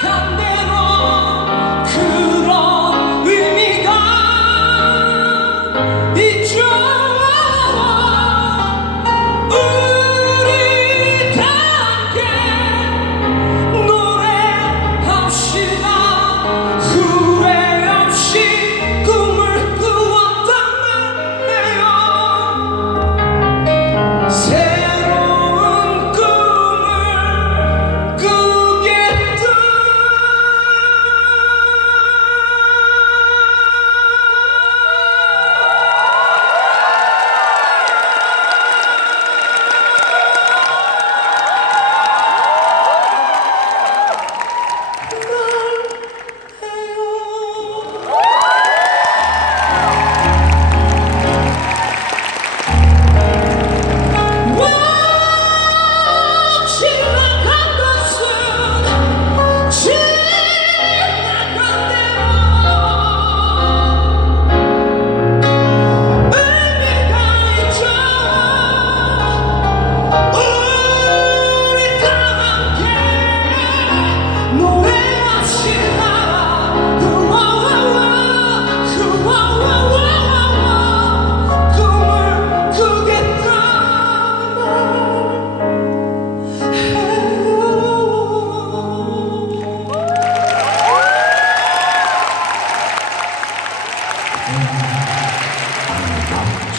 생각한 대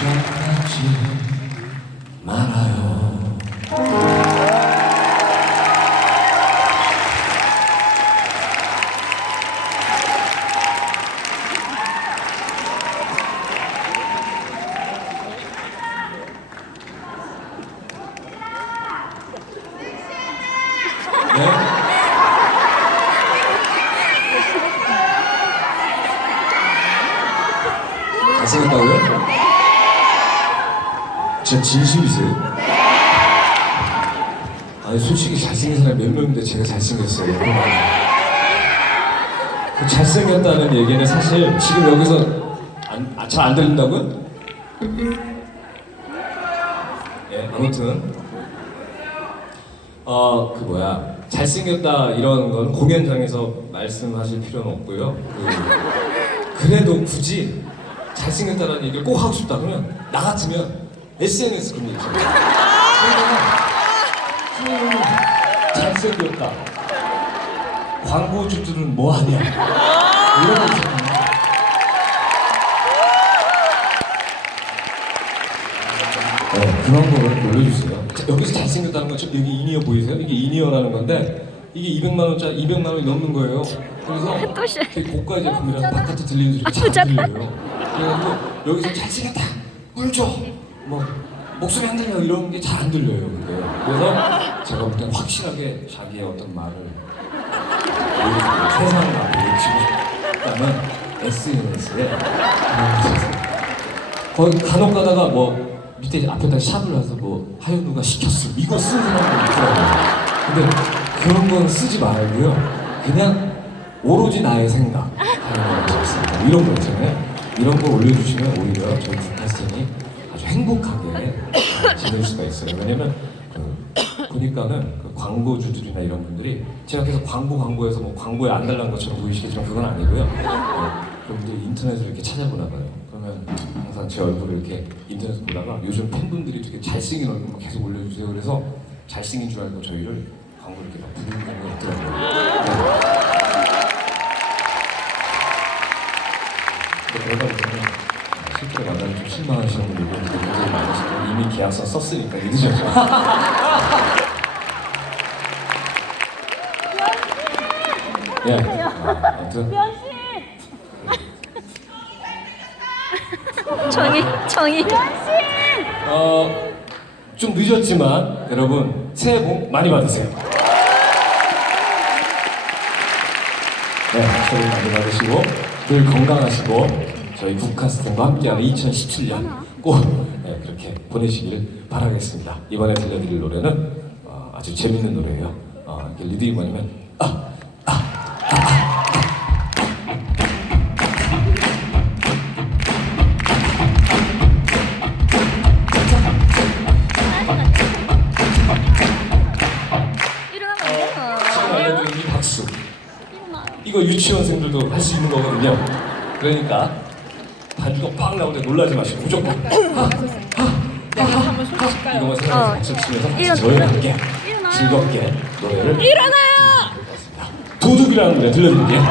걱정하지 말아요. 네? 잘생겼다고요? 진짜 진심이세요? 아니 솔직히 잘생긴 사람 몇 명인데 제가 잘생겼어요? 그 잘생겼다는 얘기는 사실 지금 여기서 아, 잘안 들린다고요? 예, 아무튼. 어, 그 뭐야. 잘생겼다 이런 건 공연장에서 말씀하실 필요는 없고요. 그, 그래도 굳이 잘생겼다는 얘기를 꼭 하고 싶다 그러면 나 같으면 SNS 그러면 음, 잘생겼다 광고주들은 뭐하냐 이런 거 있잖아요 네, 그런 거를 올려주세요. 자, 여기서 잘생겼다는 건 지금 여기 인이어 보이세요? 이게 인이어라는 건데 이게 200만 원짜리 200만 원이 넘는 거예요. 그래서 되게 고가 제품이라서 바깥에 들리는 소리가 잘안 들려요. 그래가지고 여기서 잘생겼다, 물 줘, 뭐 목소리 안 들려 이런 게 잘 안 들려요. 근데. 그래서 제가 볼땐 확실하게 자기의 어떤 말을 세상을 앞에 외치고 싶다면 SNS에 거기 간혹 가다가 뭐 밑에 앞에다 샵을 해서 뭐 하연우가 시켰어. 이거 쓰는 사람도 있더라고요. 근데 그런 건 쓰지 말고요. 그냥 오로지 나의 생각. 하는 거 좋습니다 이런 거 있잖아요. 이런 거 올려주시면 오히려 저희 북카스팅이 행복하게 지낼 수가 있어요. 왜냐면 그 보니까는 그 광고주들이나 이런 분들이 제가 계속 광고 광고해서 뭐 광고에 안 달라는 것처럼 보이시겠지만 그건 아니고요. 어, 그분들 인터넷으로 이렇게 찾아보나 봐요. 그러면 항상 제 얼굴을 이렇게 인터넷에서 보다가 요즘 팬분들이 되게 잘생긴 얼굴 계속 올려주세요. 그래서 잘생긴 줄 알고 저희를 광고를 이렇게 막 부르는 경우가 있더라고요. 네. 그러다 보면 실제로 만나면 좀 실망하시는 분들도 굉장히 많으시고 이미 계약서 썼으니까 늦으셨죠. 예. 아, 아무튼. 정이 정이 어, 좀 늦었지만 여러분 새해 복 많이 받으세요. 네, 새해 복 많이 받으시고 늘 건강하시고 저희 북카스팅과 함께하는 2017년 꼭 네, 그렇게 보내시길 바라겠습니다. 이번에 들려드릴 노래는 어, 아주 재밌는 노래예요. 어, 리듬이 뭐냐면 아. 알려드린 이 박수 이거 유치원생들도 할 수 있는 거거든요. 그러니까 반주가 빡 나올 때 놀라지 마시고 무조건 하, 하, 내가 한번 손 칠까요? 이거만 생각해서 박수 치면서 같이. 저희와 함께. 즐겁게 노래를 일어나요! 도둑이라는 노래 들려드릴게요.